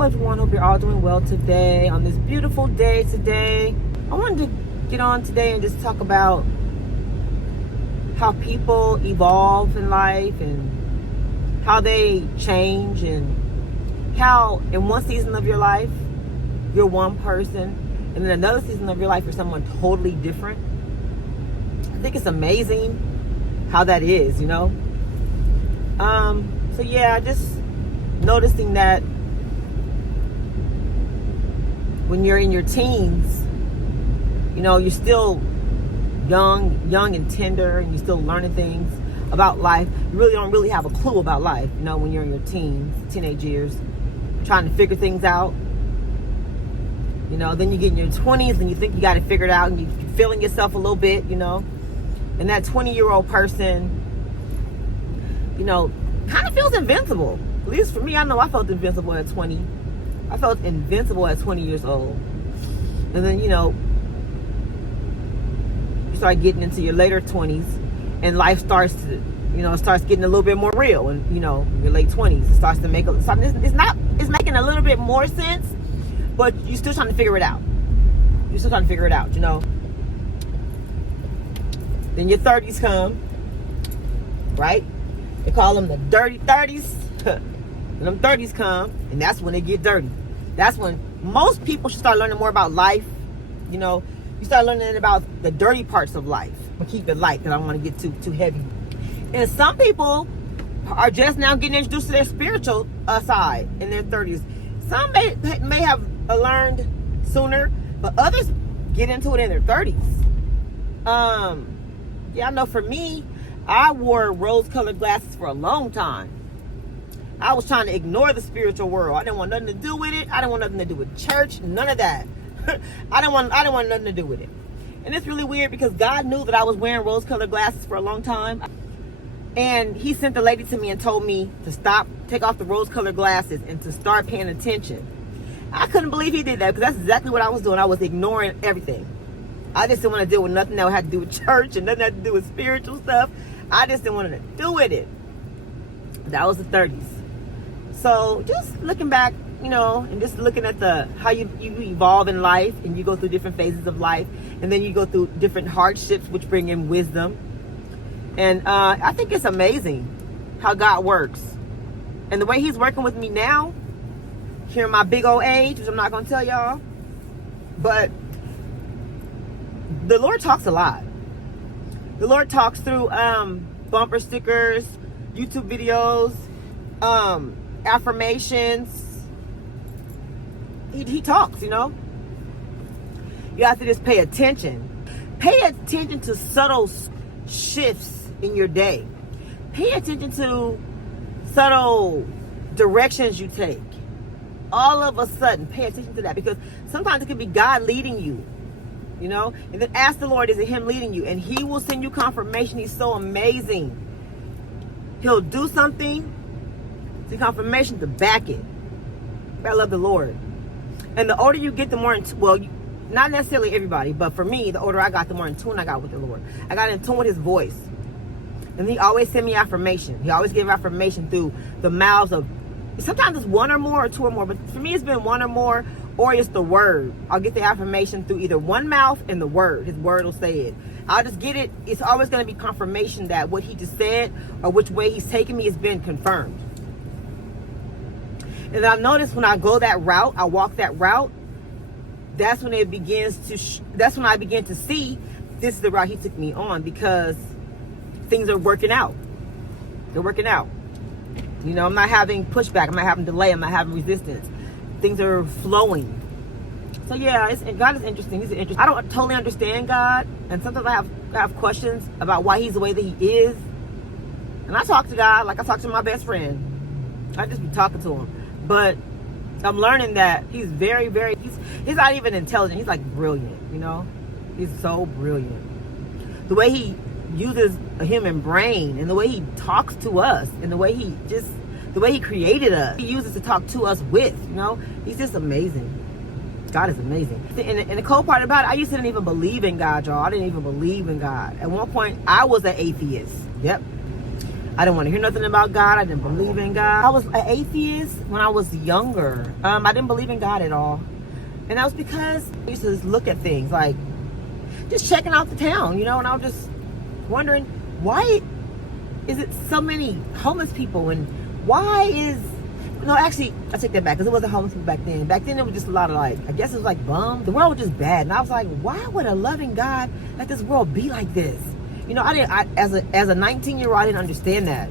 Hello everyone, hope you're all doing well today on this beautiful day today. I wanted to get on today and just talk about how people evolve in life and how they change, and how in one season of your life you're one person and then another season of your life you're someone totally different. I think it's amazing how that is, so yeah, just noticing that when you're in your teens, you're still young and tender, and you're still learning things about life. You really don't really have a clue about life, when you're in your teenage years, trying to figure things out. Then you get in your 20s and you think you got it figured out, and you're feeling yourself a little bit, and that 20-year-old person, kind of feels invincible. At least for me, I know I felt invincible at 20. I felt invincible at 20 years old. And then, you start getting into your later 20s, and life starts to, starts getting a little bit more real. And, in your late 20s, it starts to make it's making a little bit more sense, but you're still trying to figure it out. Then your 30s come, right? They call them the dirty 30s. And them 30s come, and that's when they get dirty. That's when most people should start learning more about life. You start learning about the dirty parts of life. But keep it light, because I don't want to get too heavy. And some people are just now getting introduced to their spiritual side in their 30s. Some may have learned sooner, but others get into it in their 30s. Yeah, I know for me, I wore rose-colored glasses for a long time. I was trying to ignore the spiritual world. I didn't want nothing to do with it. I didn't want nothing to do with church. None of that. I didn't want nothing to do with it. And it's really weird, because God knew that I was wearing rose-colored glasses for a long time. And he sent a lady to me and told me to take off the rose-colored glasses and to start paying attention. I couldn't believe he did that, because that's exactly what I was doing. I was ignoring everything. I just didn't want to deal with nothing that had to do with church and nothing that had to do with spiritual stuff. I just didn't want to do with it. That was the 30s. So just looking back, and just looking at how you evolve in life, and you go through different phases of life, and then you go through different hardships, which bring in wisdom. And I think it's amazing how God works. And the way he's working with me now, here in my big old age, which I'm not going to tell y'all, but the Lord talks a lot. The Lord talks through bumper stickers, YouTube videos, affirmations. He talks, You have to just pay attention. Pay attention to subtle shifts in your day. Pay attention to subtle directions you take. All of a sudden, pay attention to that, because sometimes it can be God leading you, and then ask the Lord, is it him leading you? And he will send you confirmation. He's so amazing. He'll do something, the confirmation to back it. I love the Lord. And the older you get, the more not necessarily everybody, but for me, the older I got, the more in tune I got with the Lord. I got in tune with his voice. And he always sent me affirmation. He always gave affirmation through the mouths of, sometimes it's one or more or two or more, but for me it's been one or more, or it's the word. I'll get the affirmation through either one mouth and the word. His word will say it. I'll just get it. It's always going to be confirmation that what he just said or which way he's taking me has been confirmed. And I've noticed when I go that route, I walk that route, that's when it begins to, that's when I begin to see this is the route he took me on, because things are working out. They're working out. I'm not having pushback. I'm not having delay. I'm not having resistance. Things are flowing. So yeah, God is interesting. He's interesting. I don't totally understand God, and sometimes I have questions about why he's the way that he is. And I talk to God like I talk to my best friend. I just be talking to him. But I'm learning that he's very, very, he's not even intelligent. He's like brilliant, He's so brilliant. The way he uses a human brain, and the way he talks to us, and the way he created us, he uses to talk to us with, he's just amazing. God is amazing. And the cool part about it, I used to didn't even believe in God, y'all. I didn't even believe in God. At one point, I was an atheist. Yep. I didn't want to hear nothing about God. I didn't believe in God. I was an atheist when I was younger. I didn't believe in God at all. And that was because I used to just look at things like just checking out the town, and I was just wondering, why is it so many homeless people? And why is, actually, I take that back, because it wasn't homeless people back then. Back then, it was just a lot of I guess it was like bums. The world was just bad. And I was like, why would a loving God let this world be like this? As a 19-year-old, I didn't understand that.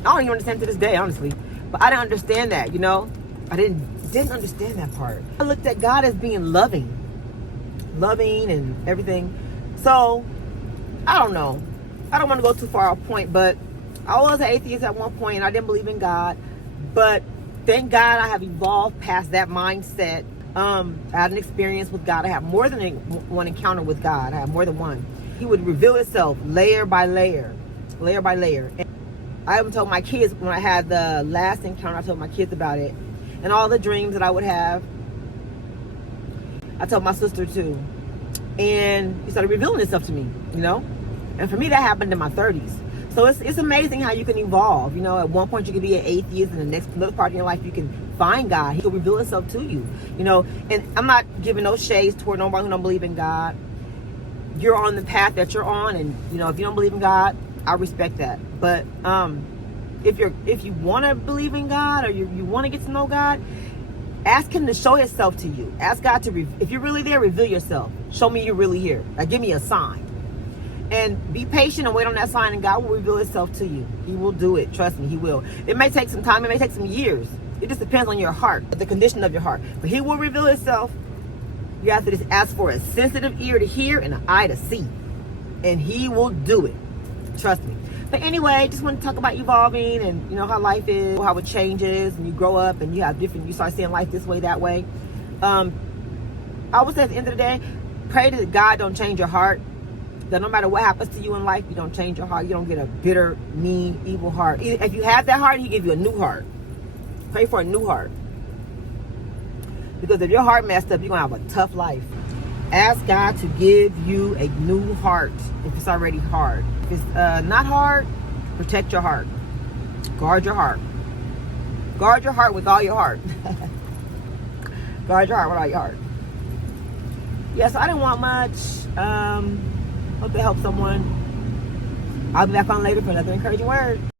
I don't even understand to this day, honestly. But I didn't understand that, I didn't understand that part. I looked at God as being loving and everything. So, I don't know. I don't want to go too far off point, but I was an atheist at one point and I didn't believe in God. But thank God I have evolved past that mindset. I had an experience with God. I have more than one encounter with God. I have more than one. He would reveal himself layer by layer. And I even told my kids when I had the last encounter, I told my kids about it. And all the dreams that I would have. I told my sister too. And he started revealing himself to me, And for me, that happened in my 30s. So it's amazing how you can evolve. At one point you can be an atheist, and another part of your life you can find God. He will reveal himself to you. And I'm not giving no shades toward nobody who don't believe in God. You're on the path that you're on, and if you don't believe in God, I respect that. But if you want to believe in God, or you want to get to know God, ask him to show himself to you. Ask God to, if you're really there, reveal yourself. Show me you're really here. Give me a sign. And be patient and wait on that sign, and God will reveal himself to you. He will do it. Trust me, he will. It may take some time. It may take some years. It just depends on your heart, the condition of your heart. But he will reveal himself. You have to just ask for a sensitive ear to hear and an eye to see. And he will do it. Trust me. But anyway, just want to talk about evolving and, how life is, how it changes, and you grow up and you start seeing life this way, that way. I would say at the end of the day, pray that God don't change your heart. That no matter what happens to you in life, you don't change your heart. You don't get a bitter, mean, evil heart. If you have that heart, he give you a new heart. Pray for a new heart. Because if your heart messed up, you're going to have a tough life. Ask God to give you a new heart if it's already hard. If it's not hard, protect your heart. Guard your heart. Guard your heart with all your heart. Guard your heart with all your heart. Yes, I didn't want much. Hope to help someone. I'll be back on later for another encouraging word.